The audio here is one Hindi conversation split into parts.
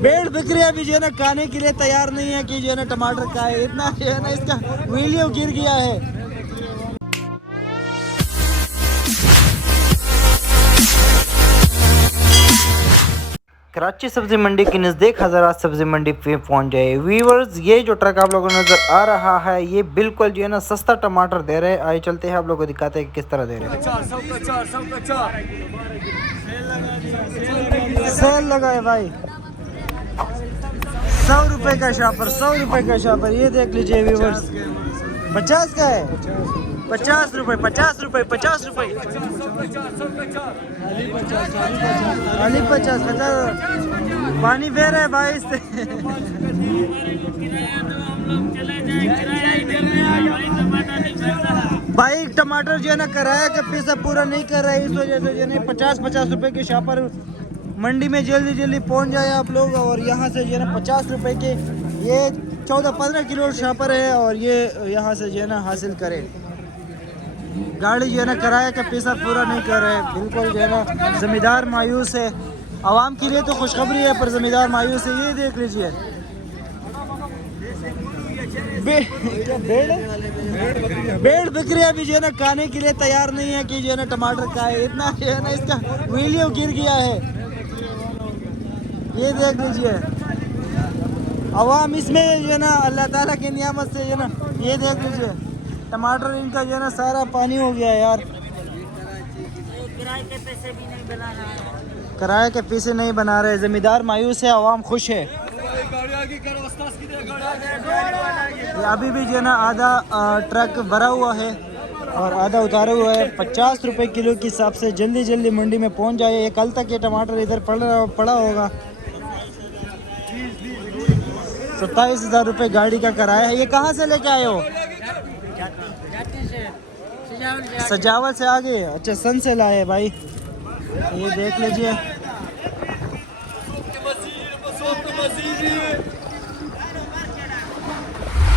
भेड़ बकरी अभी जो है ना खाने के लिए तैयार नहीं है कि जो है ना टमाटर खाए, इतना जो है ना इसका वीडियो गिर गया है। कराची सब्जी मंडी के नज़दीक हज़रात सब्जी मंडी पे पहुंच जाए। व्यूअर्स, ये जो ट्रक आप लोगों को नज़र आ रहा है ये बिल्कुल जो है ना सस्ता टमाटर दे रहे हैं। आइए चलते हैं, आप लोगों को दिखाते हैं कि किस तरह दे रहे हैं। सेल लगा है भाई, 100 रुपए का शापर, 100 रुपए का शापर। ये देख लीजिए व्यूअर्स, 50 का है, 50 रुपए, 50 रुपए, 50 रुपए, खाली 50। पानी बह रहा है भाई इससे। भाई टमाटर जो है ना किराया का पैसा पूरा नहीं कर रहा है, इस वजह से जो है 50 रुपए के शापर मंडी में जल्दी पहुंच जाए आप लोग। और यहाँ से जो है ना 50 रुपए के ये 14-15 किलो शापर है और ये यहाँ से जो है ना हासिल करें। गाड़ी जो है ना किराया का पैसा पूरा नहीं कर रहे हैं, बिल्कुल जो है ना ज़मींदार मायूस है। आवाम के लिए तो खुशखबरी है पर ज़मींदार मायूस है। ये देख लीजिए, भेड़ बकरी अभी जो है ना खाने के लिए तैयार नहीं है कि जो है ना टमाटर खाए, इतना जो है ना इसका वीडियो गिर गया है। ये देख लीजिए, आवाम इसमें जो है ना अल्लाह ताला की नियामत से जो है ना, ये देख लीजिए टमाटर इनका जो है ना सारा पानी हो गया यार। किराए के पैसे भी नहीं बना रहा है, किराए के पैसे नहीं बना रहे। ज़मींदार मायूस है, आवाम खुश है। अभी भी जो है ना आधा ट्रक भरा हुआ है और आधा उतारा हुआ है। 50 रुपए किलो के हिसाब से जल्दी मंडी में पहुंच जाए। ये कल तक ये टमाटर इधर पड़ा होगा। 27,000 रुपये गाड़ी का किराया है। ये कहाँ से लेके आए हो? सजावल से आगे। अच्छा, सन से लाए भाई। ये देख लीजिए,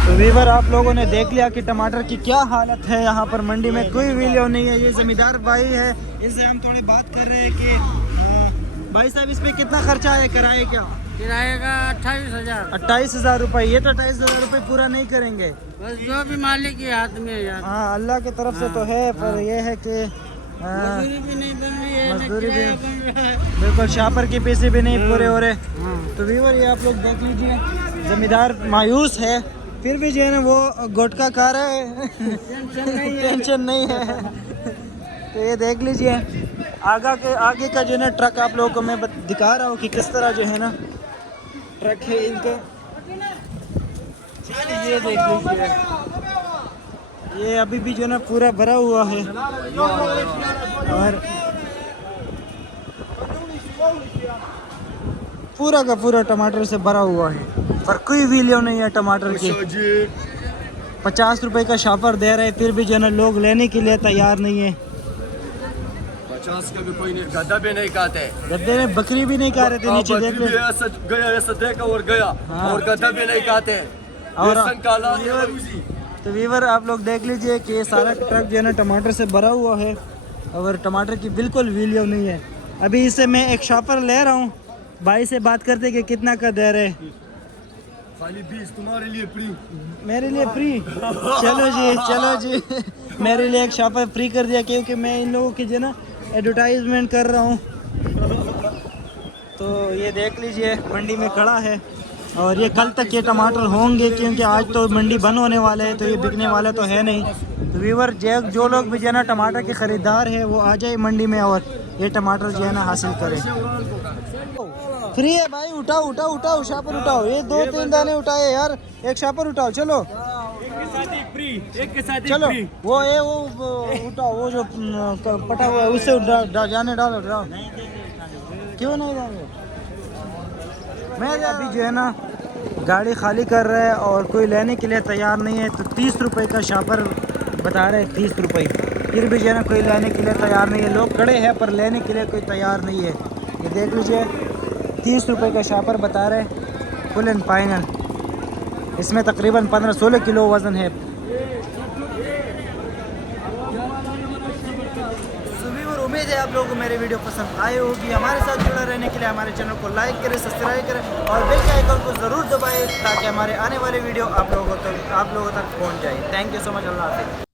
तो वीवर आप लोगों ने देख लिया कि टमाटर की क्या हालत है। यहाँ पर मंडी में कोई वीडियो नहीं है। ये जमींदार भाई है, इनसे हम थोड़ी बात कर रहे हैं कि भाई साहब इस पे कितना खर्चा है किराए का? किराए का 28,000। 28,000 रुपये। ये तो 28,000 रुपये पूरा नहीं करेंगे, बस जो भी मालिक के हाथ में यार। हाँ, अल्लाह की तरफ से तो है, पर ये है कि मजदूरी भी नहीं बन रही है, मजदूरी भी बन रहा है। बिल्कुल, शापर के पैसे भी नहीं पूरे हो रहे। तो वीवर ये आप लोग देख लीजिए, जमींदार मायूस है, फिर भी जो है ना वो गुटखा खा रहा है। टेंशन नहीं है। तो ये देख लीजिए, आगे का जो है ना ट्रक आप लोगों को मैं दिखा रहा हूँ कि किस तरह जो है ना ट्रक है इनका। ये देख लीजिए, ये अभी भी जो है ना पूरा भरा हुआ है और पूरा का पूरा टमाटर से भरा हुआ है, पर कोई वैल्यू नहीं है टमाटर की। 50 रुपए का शापर दे रहे, फिर भी जो है ना लोग लेने के लिए तैयार नहीं है। 50 का भी कोई नहीं, गद्दा भी नहीं खाते। गद्दे में बकरी भी नहीं खा रहे थे, नीचे देख ले। ऐसा देखा और गया, हाँ। और गद्दा भी नहीं खाते। और काला तो वीवर आप लोग देख लीजिए कि ये सारा ट्रक जो है ना टमाटर से भरा हुआ है और टमाटर की बिल्कुल वैल्यू नहीं है। अभी इससे मैं एक शॉपर ले रहा हूँ, भाई से बात करते कि कितना का दे रहे। खाली 20 तुम्हारे लिए फ्री, मेरे लिए फ्री। चलो जी मेरे लिए एक शॉपर फ्री कर दिया, क्योंकि मैं इन लोगों की जो है ना एडवर्टाइजमेंट कर रहा हूँ। तो ये देख लीजिए, मंडी में खड़ा है और ये कल तक ये टमाटर होंगे, क्योंकि आज तो मंडी बंद होने वाले है, तो ये बिकने वाले तो है नहीं। तो वीवर जो लोग भी जो है ना टमाटर के ख़रीदार है वो आ जाए मंडी में और ये टमाटर जो है ना हासिल करें। फ्री है भाई, उठाओ शापर उठाओ। ये 2-3 दाने उठाए यार, एक शापर उठाओ। चलो एक के साथ चलो, वो उठाओ, वो जो पटा हुआ है उससे जाने डालो। क्यों नहीं डालो? मैं अभी जो है ना गाड़ी खाली कर रहा है और कोई लेने के लिए तैयार नहीं है। तो 30 रुपए का शापर बता रहे हैं, 30 रुपए, फिर भी जो है ना कोई लेने के लिए तैयार नहीं है। लोग खड़े हैं पर लेने के लिए कोई तैयार नहीं है। ये देख लीजिए, 30 रुपए का शापर बता रहे, फुल एंड फाइनल। इसमें तकरीबन 15-16 किलो वज़न है। उम्मीद उम्मीद है आप लोगों को मेरी वीडियो पसंद आई होगी। हमारे साथ जुड़ा रहने के लिए हमारे चैनल को लाइक करें, सब्सक्राइब करें और बेल के आइकन को ज़रूर दबाएं ताकि हमारे आने वाले वीडियो आप लोगों तक पहुँच जाए। Thank you so much. अल्लाह हाफिज़।